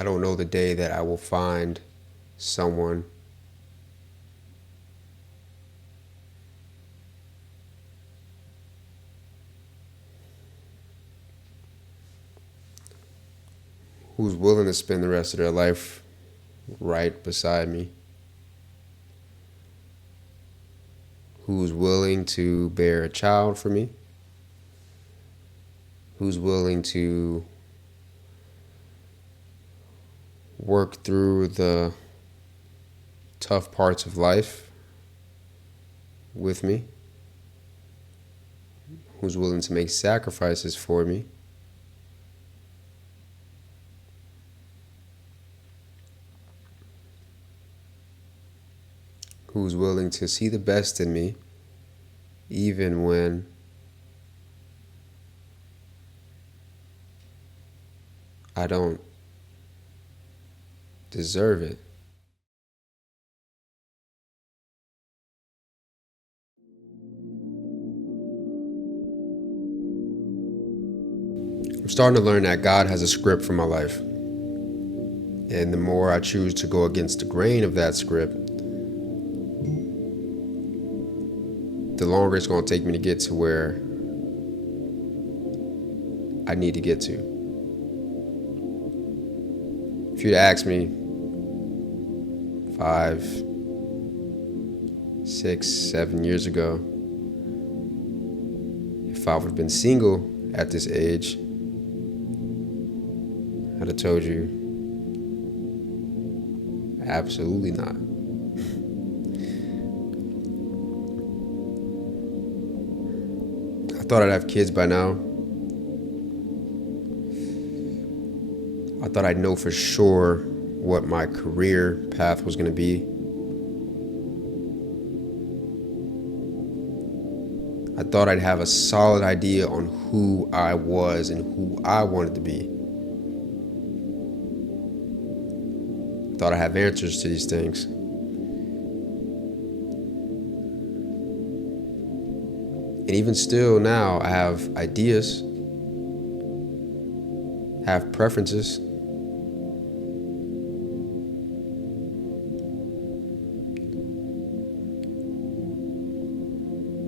I don't know the day that I will find someone who's willing to spend the rest of their life right beside me, who's willing to bear a child for me, who's willing to work through the tough parts of life with me, who's willing to make sacrifices for me, who's willing to see the best in me even when I don't deserve it. I'm starting to learn that God has a script for my life. And the more I choose to go against the grain of that script, the longer it's going to take me to get to where I need to get to. If you'd asked me 5, 6, 7 years ago if I would have been single at this age, I'd have told you, absolutely not. I thought I'd have kids by now. I thought I'd know for sure what my career path was going to be. I thought I'd have a solid idea on who I was and who I wanted to be. I thought I'd have answers to these things. And even still now, I have ideas, have preferences.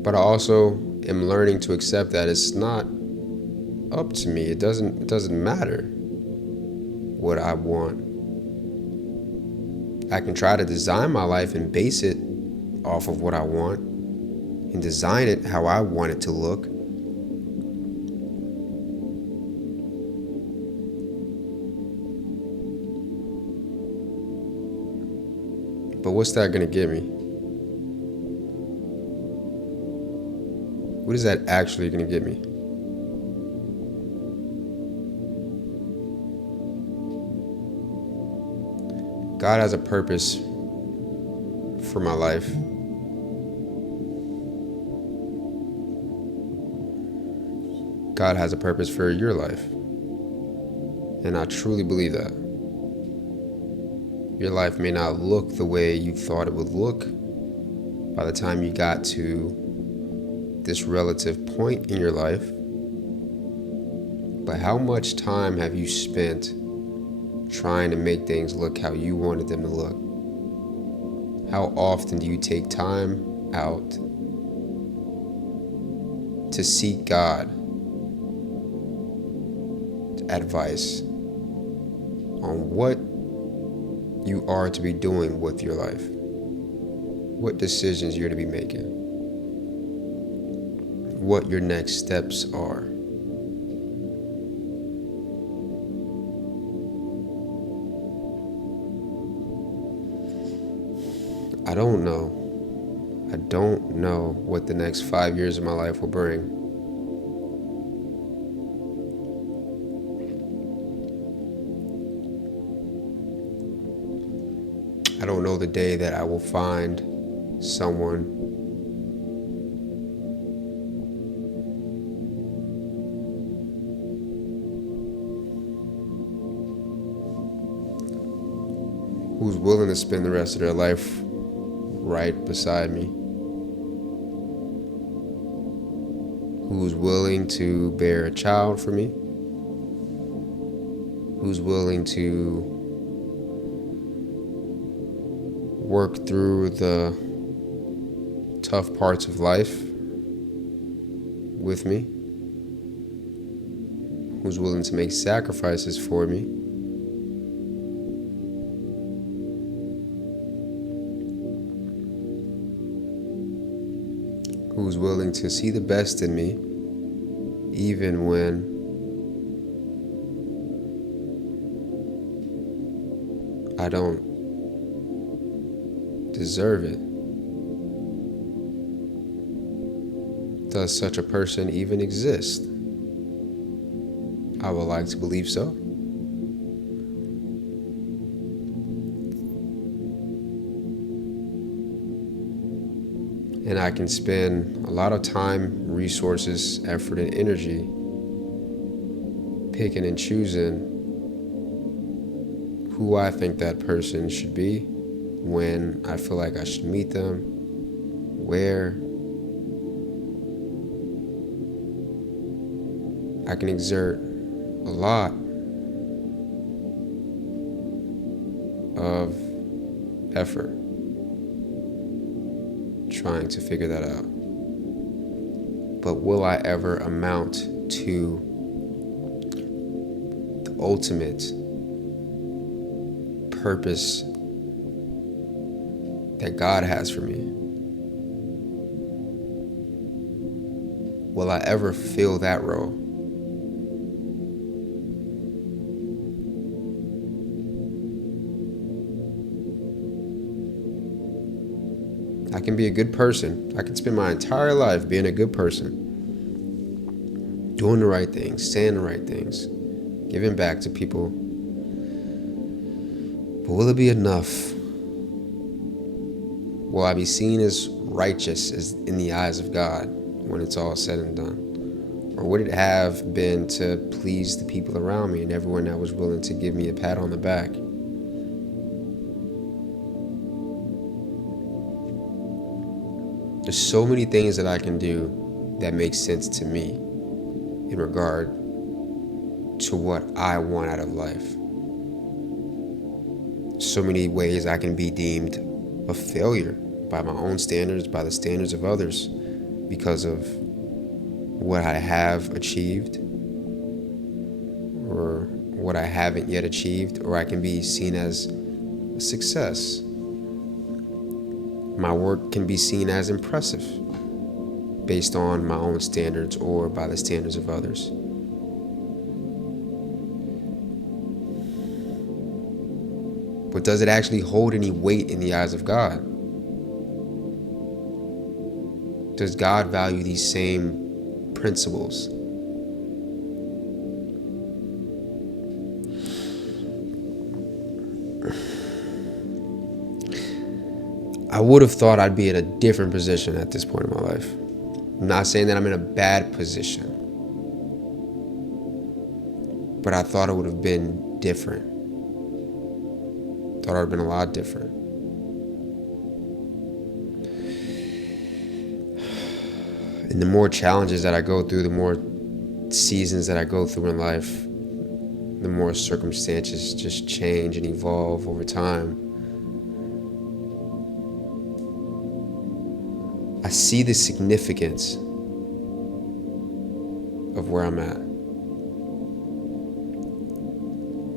But I also am learning to accept that it's not up to me. It doesn't matter what I want. I can try to design my life and base it off of what I want and design it how I want it to look. But what's that gonna get me? What is that actually gonna get me? God has a purpose for my life. God has a purpose for your life. And I truly believe that. Your life may not look the way you thought it would look by the time you got to this relative point in your life. But how much time have you spent trying to make things look how you wanted them to look? How often do you take time out to seek God advice on what you are to be doing with your life, what decisions you're to be making, what your next steps are? I don't know. I don't know what the next 5 years of my life will bring. I don't know the day that I will find someone who's willing to spend the rest of their life right beside me, who's willing to bear a child for me, who's willing to work through the tough parts of life with me, who's willing to make sacrifices for me, who's willing to see the best in me, even when I don't deserve it. Does such a person even exist? I would like to believe so. And I can spend a lot of time, resources, effort, and energy picking and choosing who I think that person should be, when I feel like I should meet them, where. I can exert a lot of effort trying to figure that out. But will I ever amount to the ultimate purpose that God has for me? Will I ever fill that role? I can be a good person. I can spend my entire life being a good person, doing the right things, saying the right things, giving back to people. But will it be enough? Will I be seen as righteous as in the eyes of God when it's all said and done? Or would it have been to please the people around me and everyone that was willing to give me a pat on the back? There's so many things that I can do that make sense to me in regard to what I want out of life. So many ways I can be deemed a failure by my own standards, by the standards of others, because of what I have achieved or what I haven't yet achieved, or I can be seen as a success. My work can be seen as impressive based on my own standards or by the standards of others. But does it actually hold any weight in the eyes of God? Does God value these same principles? I would have thought I'd be in a different position at this point in my life. I'm not saying that I'm in a bad position, but I thought it would have been different. Thought it would have been a lot different. And the more challenges that I go through, the more seasons that I go through in life, the more circumstances just change and evolve over time. I see the significance of where I'm at.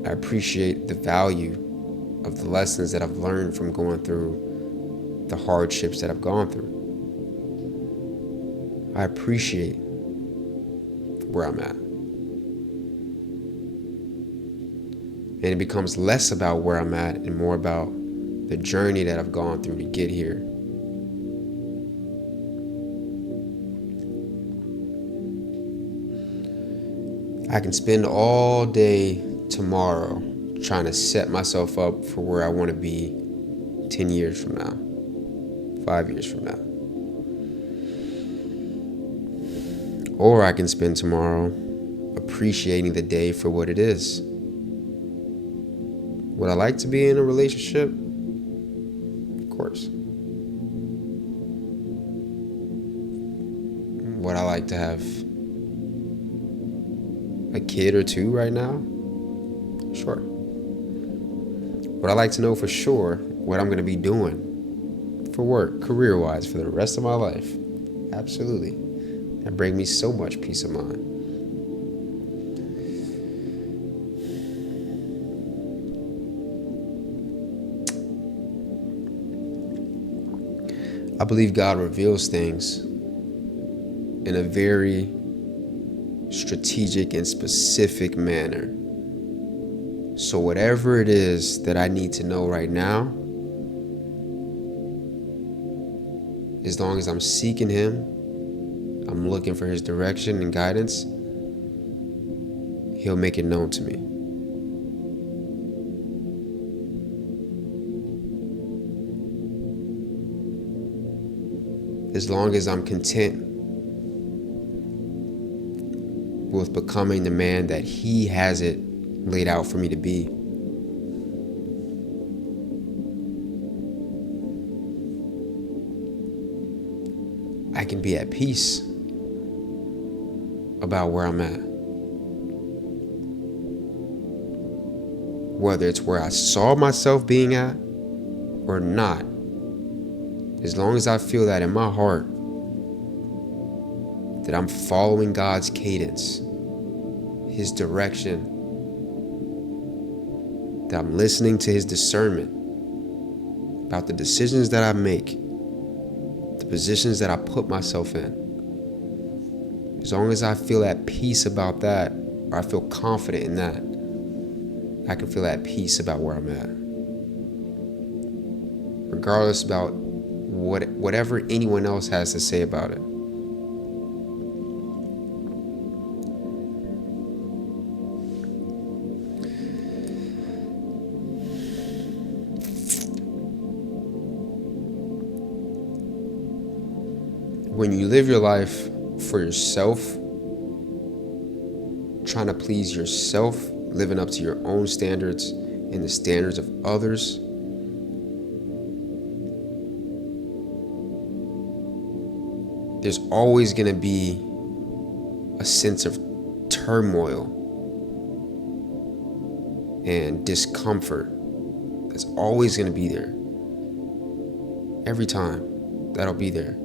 I appreciate the value of the lessons that I've learned from going through the hardships that I've gone through. I appreciate where I'm at. And it becomes less about where I'm at and more about the journey that I've gone through to get here. I can spend all day tomorrow trying to set myself up for where I want to be 10 years from now, 5 years from now. Or I can spend tomorrow appreciating the day for what it is. Would I like to be in a relationship? Of course. Would I like to have a kid or two right now? Sure. But I like to know for sure what I'm going to be doing for work, career-wise, for the rest of my life. Absolutely. That brings me so much peace of mind. I believe God reveals things in a very strategic and specific manner. So whatever it is that I need to know right now, as long as I'm seeking Him, I'm looking for His direction and guidance, He'll make it known to me. As long as I'm content with becoming the man that He has it laid out for me to be, I can be at peace about where I'm at. Whether it's where I saw myself being at or not, as long as I feel that in my heart, that I'm following God's cadence, His direction, that I'm listening to His discernment about the decisions that I make, the positions that I put myself in. As long as I feel at peace about that, or I feel confident in that, I can feel at peace about where I'm at. Regardless about whatever anyone else has to say about it. When you live your life for yourself, trying to please yourself, living up to your own standards and the standards of others, there's always going to be a sense of turmoil and discomfort that's always going to be there. Every time, that'll be there.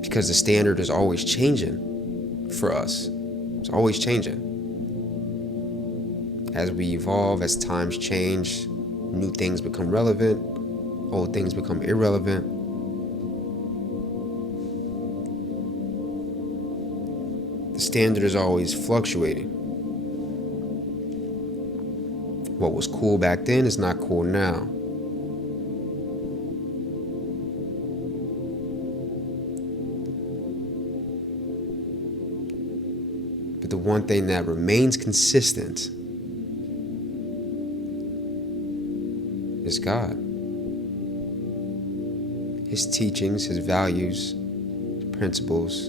Because the standard is always changing for us. It's always changing. As we evolve, as times change, new things become relevant, old things become irrelevant. The standard is always fluctuating. What was cool back then is not cool now. But the one thing that remains consistent is God. His teachings, His values, His principles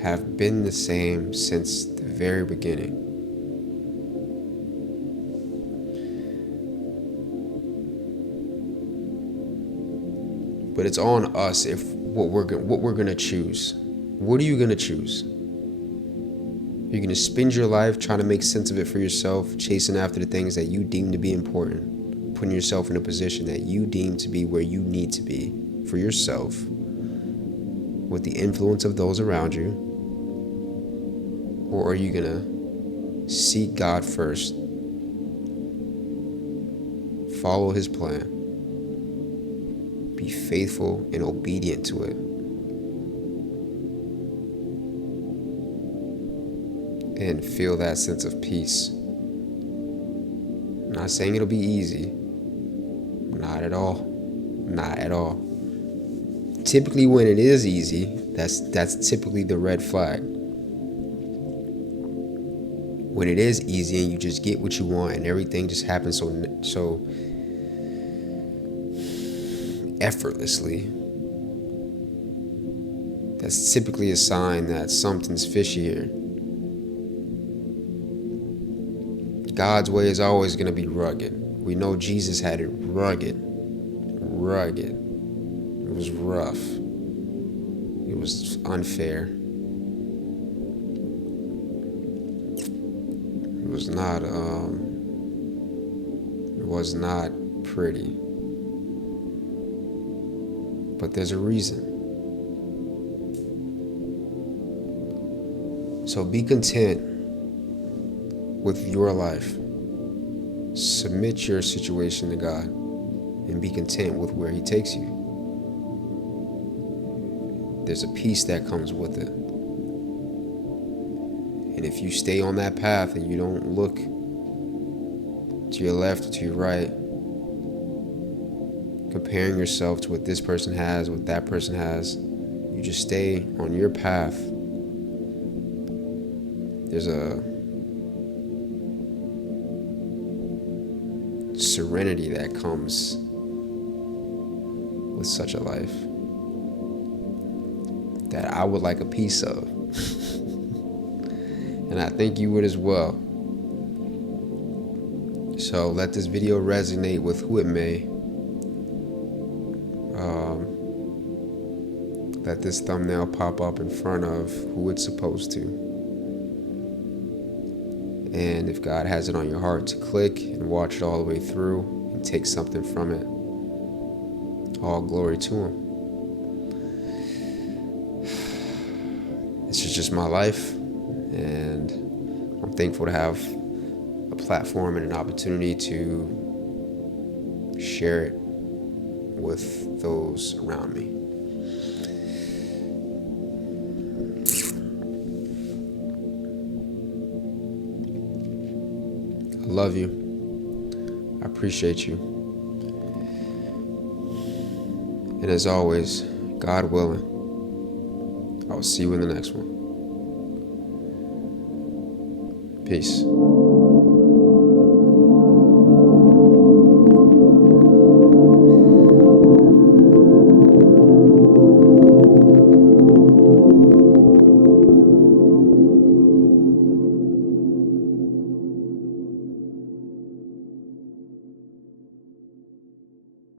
have been the same since the very beginning. But it's on us if what we're going to choose. What are you going to choose? You're going to spend your life trying to make sense of it for yourself, chasing after the things that you deem to be important, putting yourself in a position that you deem to be where you need to be for yourself, with the influence of those around you? Or are you going to seek God first, follow His plan, be faithful and obedient to it, and feel that sense of peace? I'm not saying it'll be easy. Not at all. Not at all. Typically when it is easy, that's typically the red flag. When it is easy and you just get what you want and everything just happens so effortlessly, that's typically a sign that something's fishy here. God's way is always going to be rugged. We know Jesus had it rugged. It was rough. It was unfair. It was not pretty. But there's a reason. So be content with your life. Submit your situation to God and be content with where He takes you. There's a peace that comes with it. And if you stay on that path and you don't look to your left or to your right, comparing yourself to what this person has, what that person has, you just stay on your path. There's a serenity that comes with such a life that I would like a piece of. And I think you would as well. So let this video resonate with who it may. Let this thumbnail pop up in front of who it's supposed to. And if God has it on your heart to click and watch it all the way through and take something from it, all glory to Him. This is just my life, and I'm thankful to have a platform and an opportunity to share it with those around me. I love you. I appreciate you. And as always, God willing, I will see you in the next one. Peace.